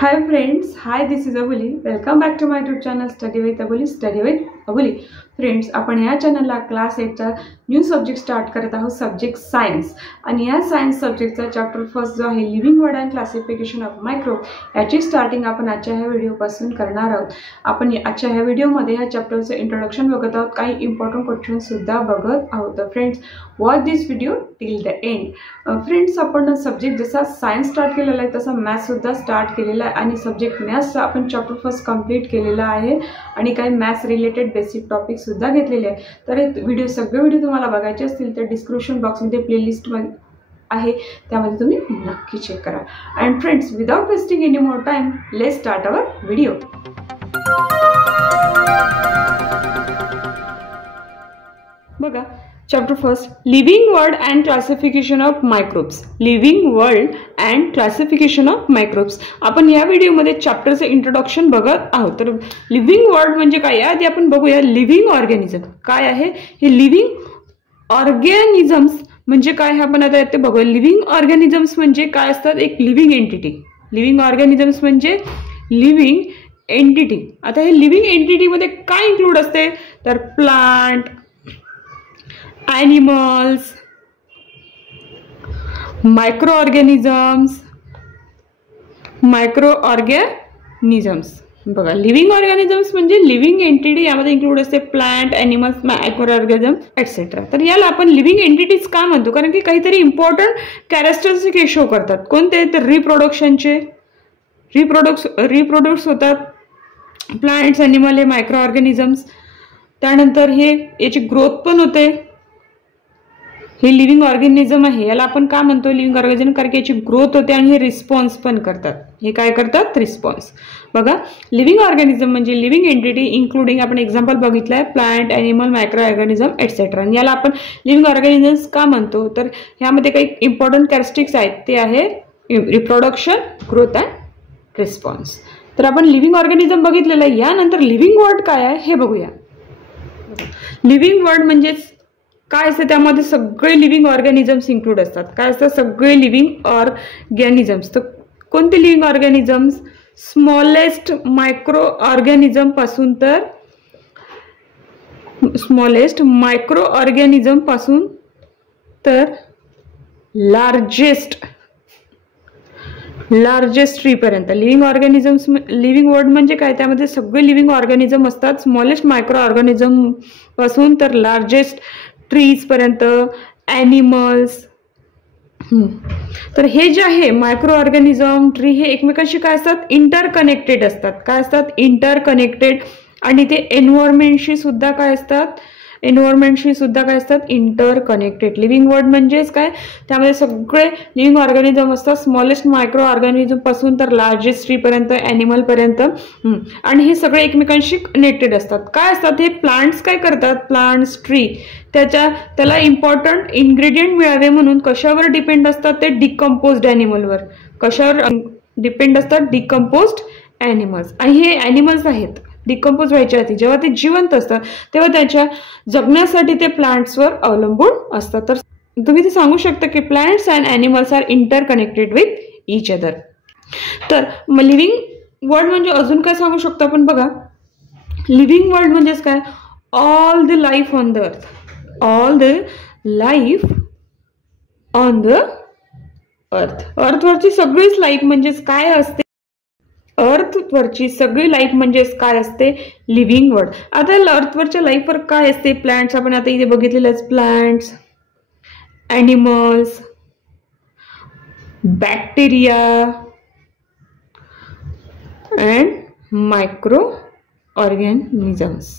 Hi friends, hi, this is Abuli. Welcome back to my YouTube channel Study with Abuli. Study with Abuli. Friends, आपण या चॅनलला class 8चा new subject start करत आहोत, subject science. आणि या science सब्जेक्टचा chapter first जो आहे living word and classification of microbe, याची स्टार्टिंग आपण आजच्या ह्या व्हिडिओपासून करणार आहोत. आपण आजच्या ह्या व्हिडिओमध्ये ह्या चॅप्टरचं इंट्रोडक्शन बघत आहोत, काही इम्पॉर्टंट क्वेश्चन सुद्धा बघत आहोत. तर friends, watch this video till the end. Friends, आपण सब्जेक्ट जसा सायन्स स्टार्ट केलेला आहे तसा मॅथ्स सुद्धा स्टार्ट केलेला आहे आणि सब्जेक्ट मॅथ्सचा आपण चॅप्टर फर्स्ट कंप्लीट केलेला आहे आणि काही मॅथ्स रिलेटेड बेसिक टॉपिक सुद्धा घेतलेले आहे. तर हे सगळे व्हिडिओ तुम्हाला बघायचे असतील तर डिस्क्रिप्शन बॉक्समध्ये प्लेलिस्ट आहे, त्यामध्ये तुम्ही नक्की चेक करा. And friends, without wasting any more time, let's start our video. बघा, chapter first, living world and classification of microbes. Living world and classification of microbes. आपण या व्हिडिओमध्ये चॅप्टरचं इंट्रोडक्शन बघत आहोत. तर लिव्हिंग वर्ल्ड म्हणजे काय, याआधी आपण बघूया लिव्हिंग ऑर्गॅनिझम काय आहे. हे लिव्हिंग ऑर्गॅनिझम्स म्हणजे काय हे आपण आता ते बघूया. लिव्हिंग ऑर्गॅनिझम्स म्हणजे काय असतात, एक लिव्हिंग एंटिटी. लिव्हिंग ऑर्गॅनिझम्स म्हणजे लिव्हिंग एंटिटी. आता हे लिव्हिंग एंटिटीमध्ये काय इन्क्लूड असते, तर प्लांट, एनिमल्स, मायक्रो ऑर्गॅनिझम्स. बघा, लिव्हिंग ऑर्गॅनिझम्स म्हणजे लिव्हिंग एंटिटी, यामध्ये इन्क्लूड असते plant, animals, micro organism etcetera. तर याला आपण लिव्हिंग एंटिटीज का म्हणतो, कारण की काहीतरी इम्पॉर्टंट कॅरेक्टरिस्टिक शो करतात. कोणते, तर रिप्रोडक्शनचे. रिप्रोड्यूस होतात प्लांट्स, एनिमल, हे मायक्रो ऑर्गॅनिझम्स. त्यानंतर हे याची ग्रोथ पण होते. हे लिव्हिंग ऑर्गॅनिझम आहे, याला आपण का म्हणतो लिव्हिंग ऑर्गॅनिझम, कारण की याची ग्रोथ होते आणि हे रिस्पॉन्स पण करतात. हे काय करतात, रिस्पॉन्स. बघा, लिव्हिंग ऑर्गॅनिझम म्हणजे लिव्हिंग एंटिटी इन्क्लुडिंग, आपण एक्झाम्पल बघितलं आहे, plant, animal, micro organism etcetera. याला आपण लिव्हिंग ऑर्गॅनिझम्स का म्हणतो, तर ह्यामध्ये काही इम्पॉर्टंट कॅरेक्टरिस्टिक्स आहेत, ते आहे रिप्रोडक्शन, ग्रोथ अँड रिस्पॉन्स. तर आपण लिव्हिंग ऑर्गॅनिझम बघितलेलं आहे. यानंतर लिव्हिंग वर्ल्ड काय आहे हे बघूया. लिव्हिंग वर्ल्ड म्हणजेच काय असतं, त्यामध्ये सगळे लिव्हिंग ऑर्गॅनिझम्स इन्क्लूड असतात. काय असतात, सगळे लिव्हिंग ऑर्गॅनिझम्स. तर कोणते living organisms, smallest micro organism पासून तर स्मॉलेस्ट मायक्रो ऑर्गॅनिझम पासून तर लार्जेस्ट ट्री पर्यंत. लिव्हिंग ऑर्गॅनिझम्स, लिव्हिंग वर्ल्ड म्हणजे काय, त्यामध्ये सगळे लिव्हिंग ऑर्गॅनिझम असतात, स्मॉलेस्ट मायक्रो ऑर्गॅनिझम पासून तर लार्जेस्ट ट्रीज पर्यंत, ॲनिमल्स. तर हे जे आहे मायक्रो ऑर्गॅनिझम, ट्री, हे एकमेकांशी काय असतात, इंटरकनेक्टेड असतात. काय असतात, इंटरकनेक्टेड. आणि ते एन्व्हायरमेंटशी सुद्धा काय असतात, इंटरकनेक्टेड. लिव्हिंग वर्ल्ड म्हणजेच काय, त्यामध्ये सगळे लिव्हिंग ऑर्गॅनिझम असतात, स्मॉलेस्ट मायक्रो ऑर्गॅनिझम पासून तर लार्जेस्ट ट्री पर्यंत, ॲनिमल पर्यंत. आणि हे सगळे एकमेकांशी कनेक्टेड असतात. काय असतात हे प्लांट्स, काय करतात, प्लांट्स, ट्री, त्याला इम्पॉर्टंट इन्ग्रेडियंट मिळावे म्हणून कशावर डिपेंड असतात, ते डिकम्पोज्ड ॲनिमलवर. कशावर डिपेंड असतात, डिकम्पोज्ड ॲनिमल्स. आणि हे ॲनिमल्स आहेत, डिकम्पोज व्हायच्या आधी जेव्हा ते जिवंत असतात तेव्हा त्याच्या जगण्यासाठी ते प्लांट्सवर अवलंबून असतात. तर तुम्ही ते सांगू शकता की plants and animals are interconnected with each other. तर लिव्हिंग वर्ल्ड म्हणजे अजून काय सांगू शकतो आपण, बघा, लिव्हिंग वर्ल्ड म्हणजेच काय, all the life on the earth. All the life on the earth. अर्थवरची सगळीच लाईफ म्हणजेच काय असते, अर्थवरची सगळी लाईफ म्हणजेच काय असते, लिव्हिंग वर्ल्ड. आता अर्थवरच्या लाईफवर काय असते, प्लांट्स, आपण आता इथे बघितलेलंच, plants, animals, bacteria and micro organisms.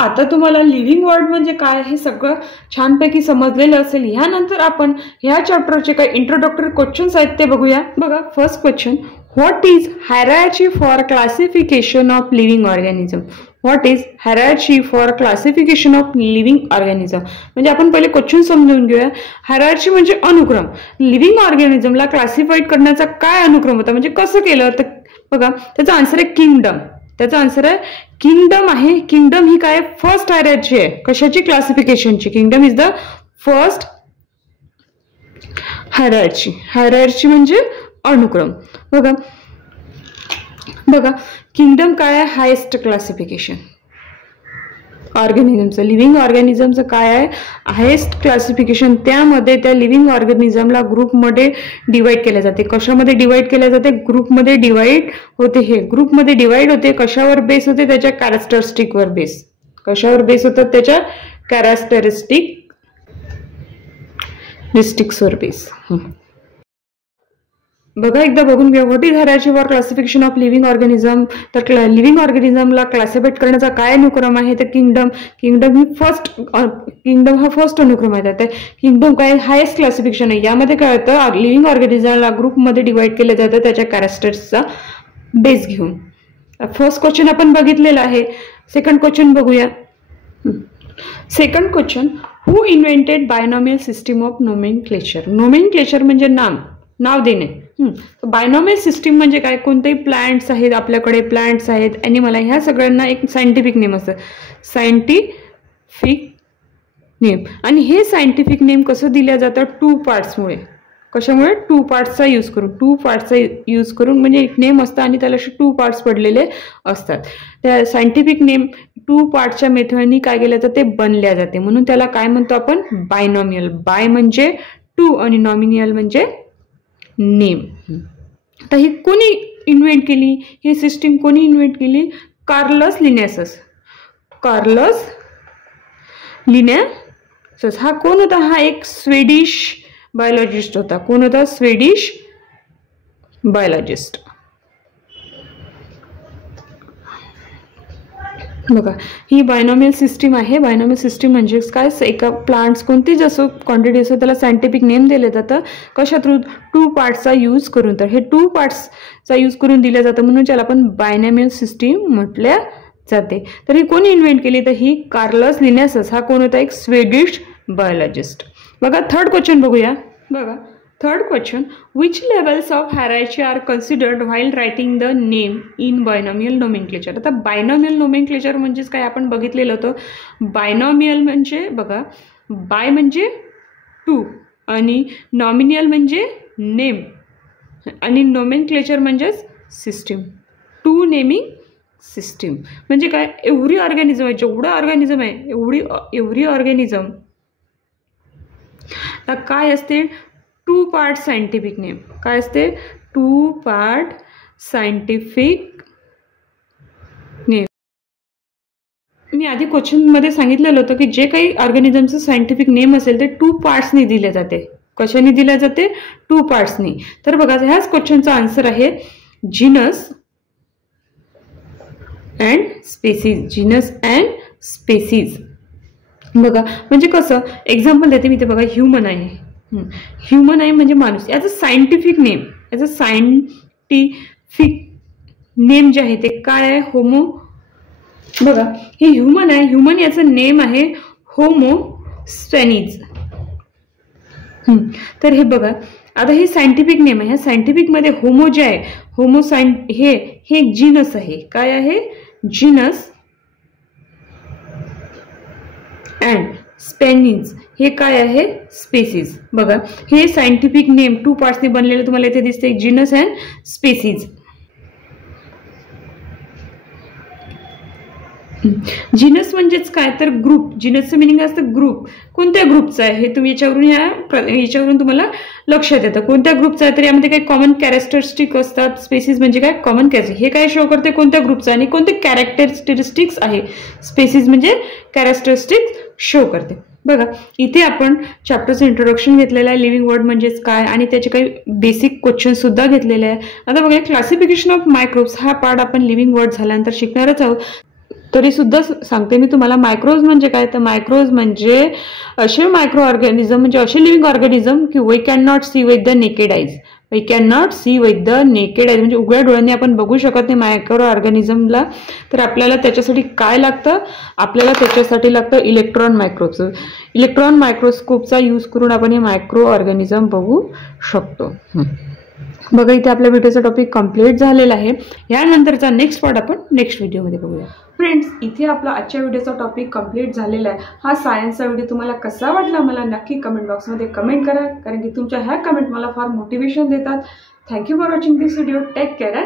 आता तुम्हाला लिव्हिंग वर्ल्ड म्हणजे काय हे सगळं छानपैकी समजलेलं असेल. ह्यानंतर आपण ह्या चॅप्टरचे काही इंट्रोडक्टरी क्वेश्चन्स आहेत ते बघूया. बघा, first question, what is hierarchy for classification of living organism. What is hierarchy for classification of living organism. म्हणजे आपण पहिले क्वेश्चन समजून घेऊया. हायरार्ची म्हणजे अनुक्रम. लिव्हिंग ऑर्गॅनिझमला क्लासिफाईड करण्याचा काय अनुक्रम होता, म्हणजे कसं केलं, तर बघा त्याचा आन्सर आहे किंगडम. त्याचा आन्सर आहे किंगडम आहे. किंगडम ही काय, फर्स्ट हायरार्ची आहे. कशाची, क्लासिफिकेशनची. Kingdom is the first hierarchy म्हणजे अनुक्रम. बघा किंगडम काय आहे? हायेस्ट क्लासिफिकेशन ऑर्गॅनिझमचं. लिव्हिंग ऑर्गॅनिझमचं काय आहे? Highest classification. त्यामध्ये त्या लिव्हिंग ऑर्गॅनिझमला ग्रुपमध्ये डिवाइड केले जाते. कशामध्ये डिवाइड केले जाते? ग्रुपमध्ये डिवाइड होते. हे ग्रुपमध्ये डिवाइड होते कशावर बेस होते? त्याच्या कॅरेक्टरिस्टिकवर बेस. कशावर बेस होतात? त्याच्या कॅरेक्टरिस्टिक्सवर बेस. बघा एकदा बघून घ्या. What is hierarchy for classification of living organism. तर लिव्हिंग ऑर्गॅनिझमला क्लासिफाईड करण्याचा काय अनुक्रम आहे? तर किंगडम हा फर्स्ट अनुक्रम आहे. तर किंगडम काय? हायेस्ट क्लासिफिकेशन आहे. यामध्ये काय होतं? लिव्हिंग ऑर्गॅनिझमला ग्रुपमध्ये डिवाइड केलं जातं त्याच्या कॅरेक्टरिस्टिक्सचा बेस घेऊन. फर्स्ट क्वेश्चन आपण बघितलेला आहे. सेकंड क्वेश्चन बघूया. Second question, who invented binomial system of nomenclature. Nomenclature म्हणजे नाव देणे. बायनॉमियल सिस्टीम म्हणजे काय? कोणतेही प्लांट्स आहेत आपल्याकडे, प्लांट्स आहेत, ॲनिमल आहे, ह्या सगळ्यांना एक सायंटिफिक नेम असतं. Scientific name. आणि हे सायंटिफिक नेम कसं दिलं जातं? 2 पार्ट्समुळे. कशामुळे? 2 पार्ट्सचा यूज करून. 2 पार्ट्सचा यूज करून म्हणजे एक नेम असतं आणि त्याला 2 पार्ट्स पडलेले असतात. त्या सायंटिफिक नेम 2 पार्ट्सच्या मेथडनी काय केलं तर ते बनल्या जाते. म्हणून त्याला काय म्हणतो आपण? बायनॉमियल. बाय म्हणजे 2 आणि नॉमिनियल म्हणजे नेम. तर ही कोणी इन्व्हेंट केली? ही सिस्टीम कोणी इन्व्हेंट केली? कार्लस लिनॅसस. हा कोण होता? हा एक स्वीडिश बायोलॉजिस्ट होता. कोण होता? Swedish biologist. बघा ही बायनॉमियल सिस्टीम आहे. बायनॉमियल सिस्टीम म्हणजे काय? एका प्लांट्स कोणती जसं क्वांटिटी असो त्याला सायंटिफिक नेम दिलं जातं. कशा थ्रू? 2 पार्ट्सचा यूज करून. तर हे 2 पार्ट्सचा यूज करून दिलं जातं म्हणून त्याला आपण बायनॉमियल सिस्टीम म्हटल्या जाते. तर ही कोणी इन्व्हेंट केली? तर ही कार्लस लिनॅसस. हा कोण होता? एक स्वीडिश बायोलॉजिस्ट. बघा थर्ड क्वेश्चन बघूया. बघा third question, which levels of hierarchy are considered while writing the name in binomial nomenclature. आता बायनॉमियल नोमेनक्लेचर म्हणजेच काय? आपण बघितलेलं होतं. बायनॉमियल म्हणजे बघा, बाय म्हणजे 2 आणि नॉमिनियल म्हणजे नेम आणि नोमेनक्लेचर म्हणजेच सिस्टीम. 2 नेमिंग सिस्टीम म्हणजे काय? एव्हरी ऑर्गॅनिझम आहे, जेवढं ऑर्गॅनिझम आहे एव्हरी ऑर्गॅनिझम तर काय असते? 2 पार्ट सायंटिफिक नेम. काय असते? 2 पार्ट सायंटिफिक नेम. मी आधी क्वेश्चनमध्ये सांगितलेलं होतं की जे काही ऑर्गॅनिझमचं सायंटिफिक नेम असेल ते 2 पार्ट्सनी दिले जाते. कशाने दिले जाते? 2 पार्ट्सनी. तर बघा ह्याच क्वेश्चनचा आन्सर आहे genus and species. Genus and species. बघा म्हणजे कसं? एक्झाम्पल देते मी. ते बघा ह्युमन आहे. ह्युमन आहे म्हणजे माणूस. याचं सायंटिफिक नेम, याचं सायंटिफिक नेम जे आहे ते काय आहे? होमो. बघा हे ह्युमन आहे. ह्युमन याचं नेम आहे होमो स्पेनिज. तर हे बघा आता हे सायंटिफिक नेम आहे. ह्या सायंटिफिक मध्ये होमो जे आहे, होमो हे एक जीनस आहे. काय आहे? जीनस. अँड स्पेनिज हे काय आहे? स्पेसीज. बघा हे सायंटिफिक नेम 2 पार्ट्सने बनलेले तुम्हाला इथे दिसते. Genus and species. जीनस म्हणजेच काय? तर ग्रुप. जीनसचं मिनिंग असतं ग्रुप. कोणत्या ग्रुपचं आहे हे तुम्ही याच्यावरून तुम्हाला लक्षात येतं. कोणत्या ग्रुपचं आहे तर यामध्ये काही कॉमन कॅरेक्टरिस्टिक असतात. स्पेसीज म्हणजे काय? Common characteristic. हे काय शो करते? कोणत्या ग्रुपचं आणि कोणते कॅरेक्टरिस्टिक्स आहे. स्पेसीज म्हणजे कॅरेक्टरिस्टिक्स शो करते. बघा इथे आपण चॅप्टरचं इंट्रोडक्शन घेतलेलं आहे. लिव्हिंग वर्ड म्हणजेच काय आणि त्याचे काही बेसिक क्वेश्चन सुद्धा घेतलेले आहे. आता बघा क्लासिफिकेशन ऑफ मायक्रोब्स हा पार्ट आपण लिव्हिंग वर्ड झाल्यानंतर शिकणारच आहोत. तरी सुद्धा सांगते मी तुम्हाला मायक्रोज म्हणजे काय? तर मायक्रोज म्हणजे असे मायक्रो ऑर्गॅनिझम म्हणजे असे लिव्हिंग ऑर्गॅनिझम की we can not see with the naked eyes. We can not see with the naked eyes म्हणजे उघड्या डोळ्यांनी आपण बघू शकत नाही मायक्रो ऑर्गॅनिझमला. तर आपल्याला त्याच्यासाठी काय लागतं? आपल्याला त्याच्यासाठी लागतं इलेक्ट्रॉन मायक्रोस्कोप. इलेक्ट्रॉन मायक्रोस्कोपचा यूज करून आपण हे मायक्रो ऑर्गॅनिझम बघू शकतो. बघा इथे आपल्या व्हिडिओचा टॉपिक कम्प्लीट झालेला आहे. यानंतरचा नेक्स्ट पार्ट आपण नेक्स्ट व्हिडिओमध्ये बघूया. फ्रेंड्स, इथे आपला आजच्या व्हिडिओचा टॉपिक कंप्लीट झालेला आहे. हा सायन्सचा व्हिडिओ तुम्हाला कसा वाटला मला नक्की कमेंट बॉक्समध्ये कमेंट करा, कारण की तुमच्या ह्या कमेंट मला फार मोटिवेशन देतात. Thank you for watching this video. Take care.